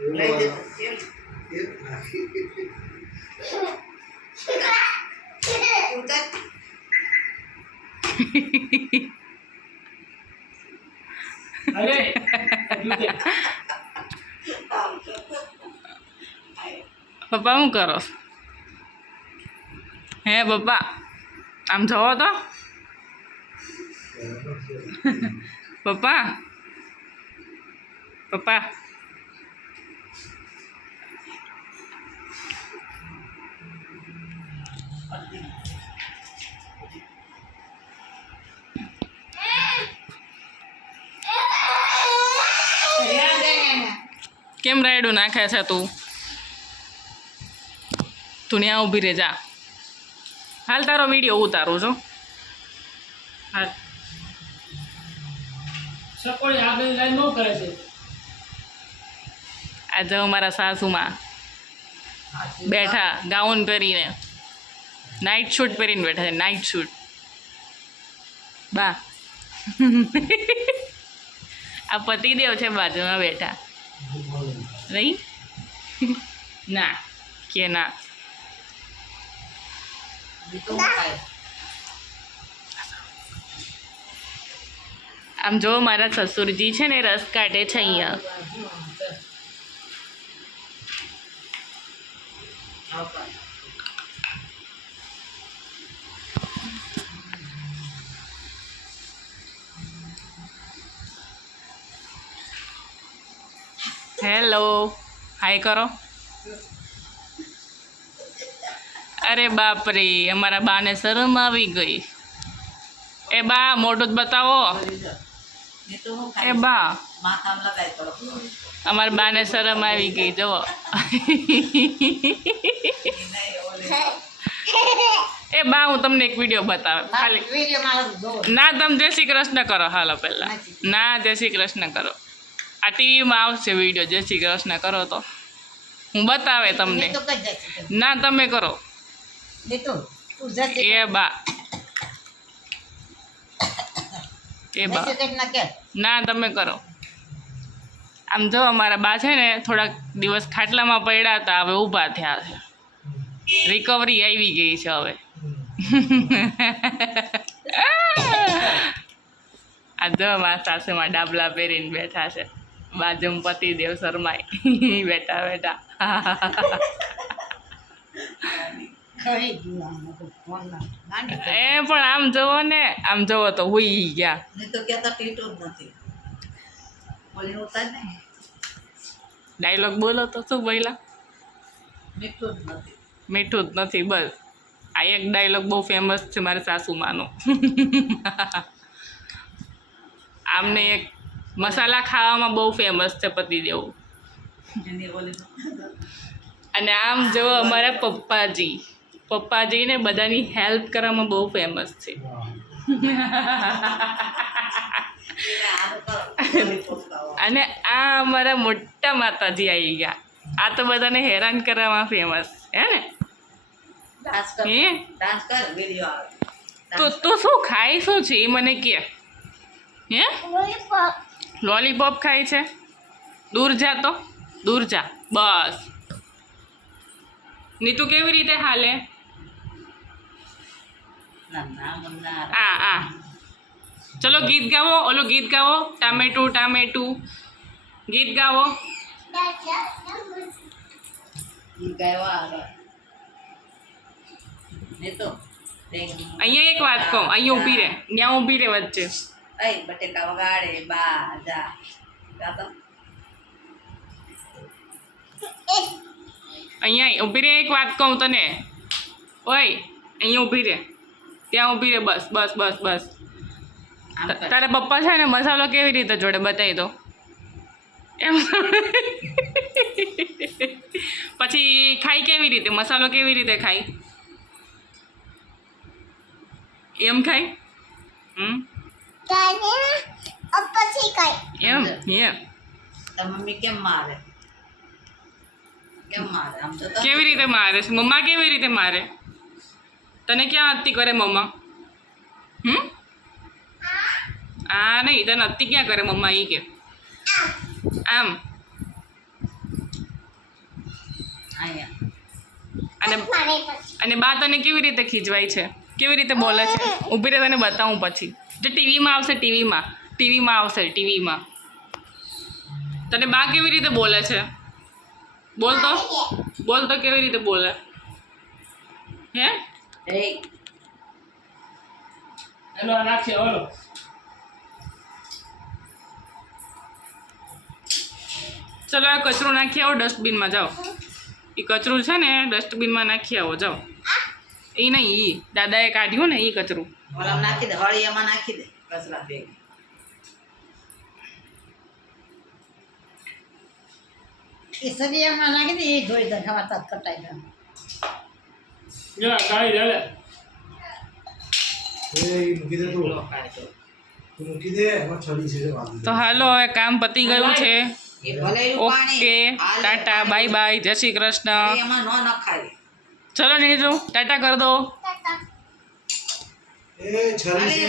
પપ્પા શું કરો? હે પપ્પા આમ જોવો તો પપ્પા પપ્પા કેમ રાયડું નાખે છે તું? તું ત્યાં ઊભી રહે જા. હાલ તારો વિડીયો ઉતારું છું. હાલ સકોડી આગળ લાઈન નો કરે છે. આજે અમારા સાસુમાં બેઠા ગાઉન પહેરીને, નાઇટ શૂટ પહેરીને બેઠા છે. નાઇટ શૂટ બા આ પતિદેવ છે બાજુમાં બેઠા નહીં ના કે ના આમ જો મારા સસુરજી છે ને રસ કાઢે છે અહીંયા. હેલો હાય કરો. અરે બાપરે અમારા બાને શરમ આવી ગઈ. એ બા મોઢું જ બતાવો. એ બા અમારા બાને શરમ આવી ગઈ જુઓ. એ બા હું તમને એક વિડીયો બતાવે ખાલી. ના તમે જય શ્રી કૃષ્ણ કરો હાલો પહેલાં. ના જય શ્રી કૃષ્ણ કરો. આ ટીવીમાં આવશે વિડીયો. જય શ્રી કૃષ્ણ કરો તો હું બતાવે તમને. ના તમે કરો. એ બા એ બા ના તમે કરો. આમ જો અમારા બા છે ને થોડાક દિવસ ખાટલામાં પડ્યા હતા, હવે ઊભા થયા છે. રિકવરી આવી ગઈ છે હવે. આ જો મારા સાસુમાં ડાબલા પહેરીને બેઠા છે. બાજુમાં પતિદેવ શર્માય બેઠા બેઠા. એ પણ આમ જોવો ને, આમ જોવો તો હુઈ ગયા. ડાયલોગ બોલો તો શું બોલ્યા? મીઠું જ નથી બસ. આ એક ડાયલોગ બહુ ફેમસ છે મારા સાસુમાનો. આમને એક મસાલા ખાવામાં બહુ ફેમસ છે પતિદેવ. અને આમ જો અમારા પપ્પાજીને બધાની હેલ્પ કરવામાં બહુ ફેમસ છે. અને આ અમારા મોટા માતાજી આવી ગયા. આ તો બધાને હેરાન કરવામાં ફેમસ હે ને. તો શું ખાય શું છે એ મને કે. હે લોલીપોપ ખાય છે? દૂર જા તો દૂર જા બસ. નીતુ કેવી રીતે હાલે? આ ચલો ગીત ગાવો. ઓલું ગીત ગાવો. ટામેટું ટામેટું ગીત ગાવો. અહીંયા એક વાત કહું. અહીંયા ઊભી રહે. ત્યાં ઊભી રહે વચ્ચે. બટેકા વગાડે બા જા. અહીંયા ઊભી રહે. એક વાત કહું તને. ઓય અહીંયા ઊભી રહે. ત્યાં ઊભી રહે. બસ બસ બસ બસ. તારા પપ્પા છે ને મસાલો કેવી રીતે જોડે બતાવી દો એમ. પછી ખાય કેવી રીતે? મસાલો કેવી રીતે ખાય? એમ ખાય? એમ એમ. મમ્મી કેમ મારે? કેમ મારે? આમ તો કેવી રીતે મારે? મમ્મા કેવી રીતે મારે? તને ક્યાં અતિ કરે મમ્મા? આ નહીં તને અતિ ક્યાં કરે મમ્મા? એ કે આમ અને અને બા તને કેવી રીતે ખીજવાય છે, કેવી રીતે બોલે છે, ઊભી રહે તને બતાવું પછી. જે ટીવીમાં આવશે, ટીવીમાં આવશે, ટીવીમાં તને બા કેવી રીતે બોલે છે, બોલ તો કેવી રીતે બોલે હે? એ એનો આ નાખીએ ઓલો ચલો આ કચરું નાખી આવો ડસ્ટબિનમાં, જાઓ. એ કચરું છે ને ડસ્ટબિનમાં નાખી આવો, જાઓ. એ નહીં, એ દાદાએ કાઢ્યું ને એ કચરું. ઓલામાં નાખી દે, હળિયામાં નાખી દે કચરા ભેગી. એ સરિયામાં નાખી દે, એ ધોઈ દે, ખબર તાત કટાઈ દે. જો ગાડી લે મૂકી દે તું. તું મૂકી દે, એમાં છડી છે વાંધી. તો હાલો હવે કામ પતી ગયું છે. એ ભલે એનું ઓકે, પાણી ટાટા, બાય બાય, જય શ્રી કૃષ્ણ. એમાં ન નખાય. ચલો નીરુ ટાટા કર દો. એ છડી છે